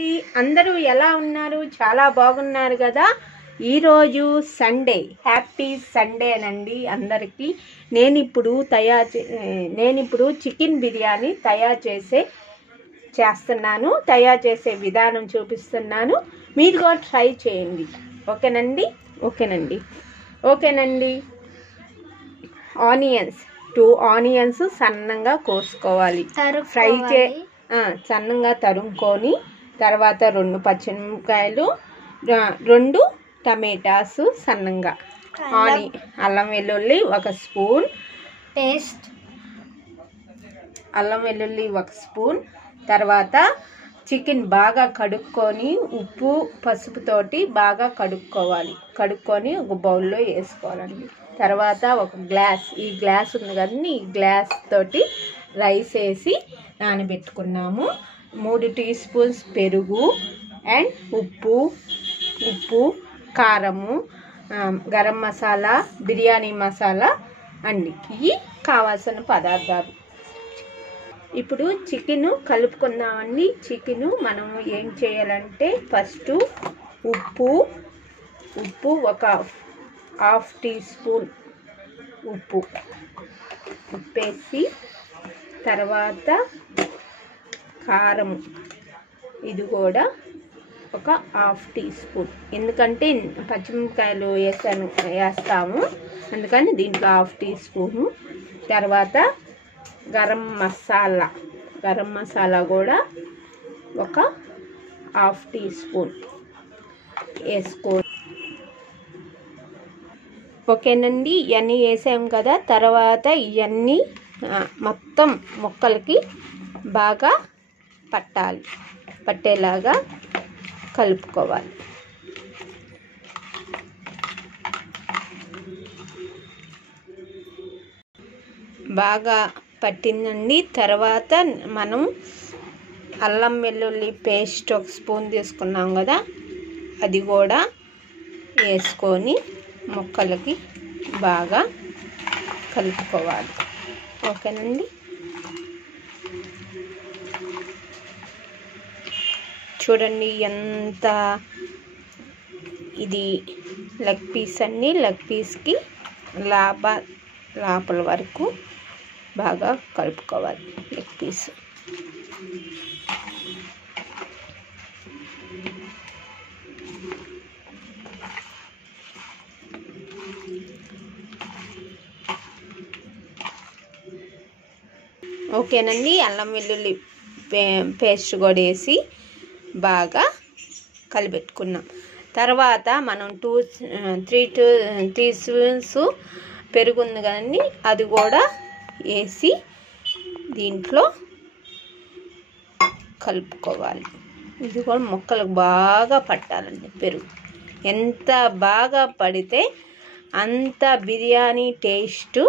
అండి, అందరూ ఎలా ఉన్నారు? చాలా బాగున్నారు కదా. ఈరోజు సండే, హ్యాపీ సండే అనండి అందరికీ. నేను ఇప్పుడు చికెన్ బిర్యానీ తయారు చేసే విధానం చూపిస్తున్నాను. మీరు కూడా ట్రై చేయండి. ఓకేనండి. ఆనియన్స్ 2 ఆనియన్స్ సన్నంగా కోసుకోవాలి. సన్నంగా తరుముకొని, తర్వాత 2 పచ్చిమిరపకాయలు, 2 టమాటాస్ సన్నంగా, అల్లం వెల్లుల్లి 1 స్పూన్ పేస్ట్, అల్లం వెల్లుల్లి 1 స్పూన్. తర్వాత చికెన్ బాగా కడుక్కొని ఉప్పు పసుపుతోటి బాగా కడుక్కొని ఒక బౌల్లో వేసుకోవాలండి. తర్వాత ఒక గ్లాస్, ఈ గ్లాస్ ఉంది కదండి, ఈ గ్లాస్ తోటి రైస్ వేసి నానబెట్టుకున్నాము. 3 టీ స్పూన్స్ పెరుగు అండ్ ఉప్పు, కారము, గరం మసాలా, బిర్యానీ మసాలా అండి. ఇవి కావాల్సిన పదార్థాలు. ఇప్పుడు చికెన్ కలుపుకుందామండి. చికెన్ మనం ఏం చేయాలంటే, ఫస్ట్ ఉప్పు ఒక ½ టీ స్పూన్ ఉప్పేసి, తర్వాత కారం, ఇది కూడా ఒక ½ టీ స్పూన్. ఎందుకంటే పచ్చిమిరపకాయలు వేస్తాము, అందుకని దీంట్లో ½ టీ స్పూను. తర్వాత గరం మసాలా కూడా ఒక ½ టీ స్పూన్ వేసుకో. ఓకేనండి, ఇవన్నీ వేసాం కదా. తర్వాత ఇవన్నీ మొత్తం ముక్కలకి బాగా పట్టేలాగా కలుపుకోవాలి. బాగా పట్టిందండి. తర్వాత మనం అల్లం వెల్లుల్లి పేస్ట్ 1 స్పూన్ తీసుకున్నాం కదా, అది కూడా వేసుకొని ముక్కలకి బాగా కలుపుకోవాలి. ఓకేనండి. చూడండి ఎంత ఇది లెగ్ పీస్ అండి. లెగ్ పీస్కి లోపల వరకు బాగా కలుపుకోవాలి లెగ్ పీస్. ఓకేనండి, అల్లం వెల్లుల్లి పేస్ట్ కూడా వేసి బాగా కలిపెట్టుకున్నాం. తర్వాత మనం 3 స్పూన్స్ పెరుగు ఉంది కదండి, అది కూడా వేసి దీంట్లో కలుపుకోవాలి. ఇది కూడా ముక్కలకు బాగా పట్టాలండి పెరుగు. ఎంత బాగా పడితే అంత బిర్యానీ టేస్ట్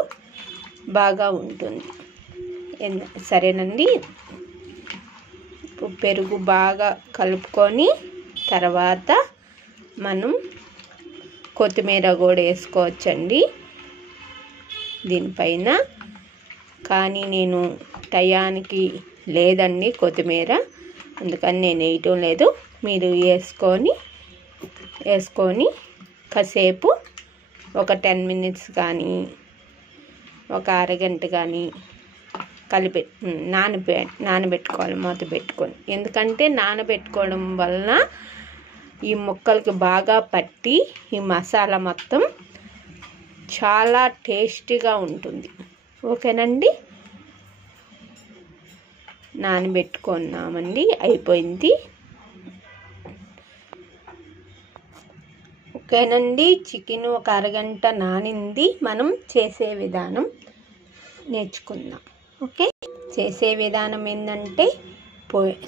బాగా ఉంటుంది. సరేనండి. పెరుగు బాగా కలుపుకొని, తర్వాత మనం కొత్తిమీర కూడా వేసుకోవచ్చండి దీనిపైన. కానీ నేను టయానికి లేదండి కొత్తిమీర, అందుకని నేను వేయటం లేదు. మీరు వేసుకొని కాసేపు ఒక 10 మినిట్స్ కానీ ఒక అరగంట కానీ నానబెట్టుకోవాలి మూత పెట్టుకొని. ఎందుకంటే నానబెట్టుకోవడం వలన ఈ ముక్కలకి బాగా పట్టి ఈ మసాలా మొత్తం చాలా టేస్టీగా ఉంటుంది. ఓకేనండి, నానబెట్టుకున్నామండి, అయిపోయింది. ఓకేనండి, చికెన్ ఒక అరగంట నానింది. మనం చేసే విధానం నేర్చుకుందాం. ఓకే, చేసే విధానం ఏంటంటే,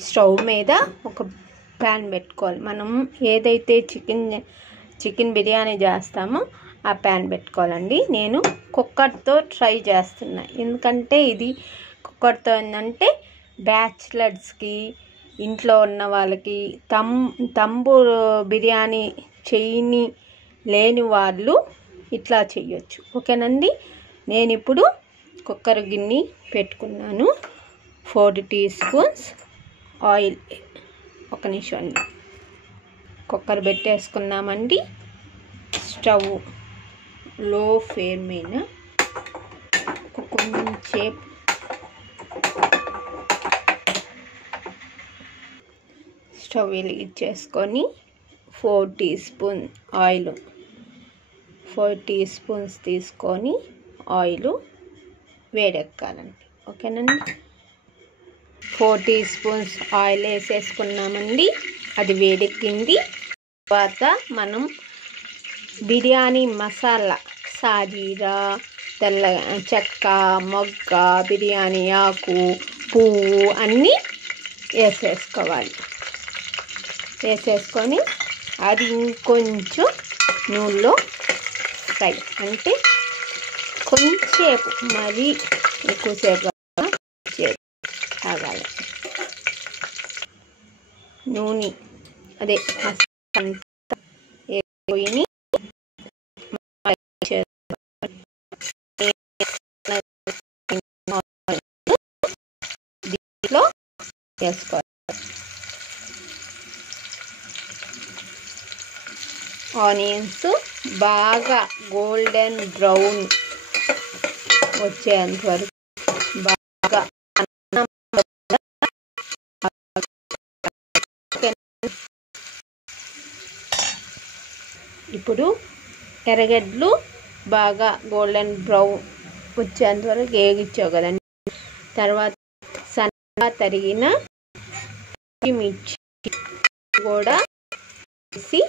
స్టవ్ మీద ఒక ప్యాన్ పెట్టుకోవాలి. మనం ఏదైతే చికెన్ బిర్యానీ చేస్తామో ఆ ప్యాన్ పెట్టుకోవాలండి. నేను కుక్కర్తో ట్రై చేస్తున్నా, ఎందుకంటే ఇది కుక్కర్తో ఏంటంటే బ్యాచిలర్స్కి, ఇంట్లో ఉన్న వాళ్ళకి, తంబు బిర్యానీ లేని వాళ్ళు ఇట్లా చేయొచ్చు. ఓకేనండి, నేను ఇప్పుడు కుక్కర్ గిన్నె పెట్టుకున్నాను. 4 టీ స్పూన్స్ ఒక నిమిషం అండి. కుక్కర్ పెట్టేసుకున్నామండి. స్టవ్ లో ఫ్లేమ్ మీద కొంచెంసేపు స్టవ్ వెలిగించేసుకొని 4 teaspoon oil, 4 teaspoons తీసుకొని ఆయిల్ వేడెక్కాలండి. ఓకేనండి. 4 టీ స్పూన్స్ ఆయిల్ వేసేసుకున్నామండి. అది వేడెక్కింది. తర్వాత మనం బిర్యానీ మసాలా, సాజీరా, తెల్ల చెక్క, మొగ్గ, బిర్యానీ ఆకు, పువ్వు అన్నీ వేసేసుకోవాలి. వేసేసుకొని అది ఇంకొంచెం నూనెలో ఫ్రై, అంటే కొంచెంసేపు, మరీ ఎక్కువసేపు ఆగాలి. నూనె అదే పోయి దీంట్లో వేసుకోవాలి. ఆనియన్స్ బాగా గోల్డెన్ బ్రౌన్ వచ్చేంత వరకు బాగా ఇప్పుడు ఎర్రగడ్డలు బాగా గోల్డెన్ బ్రౌన్ వచ్చేంత వరకు వేగించావు కదండి. తర్వాత సన్నగా తరిగిన మిర్చి కూడా వేసి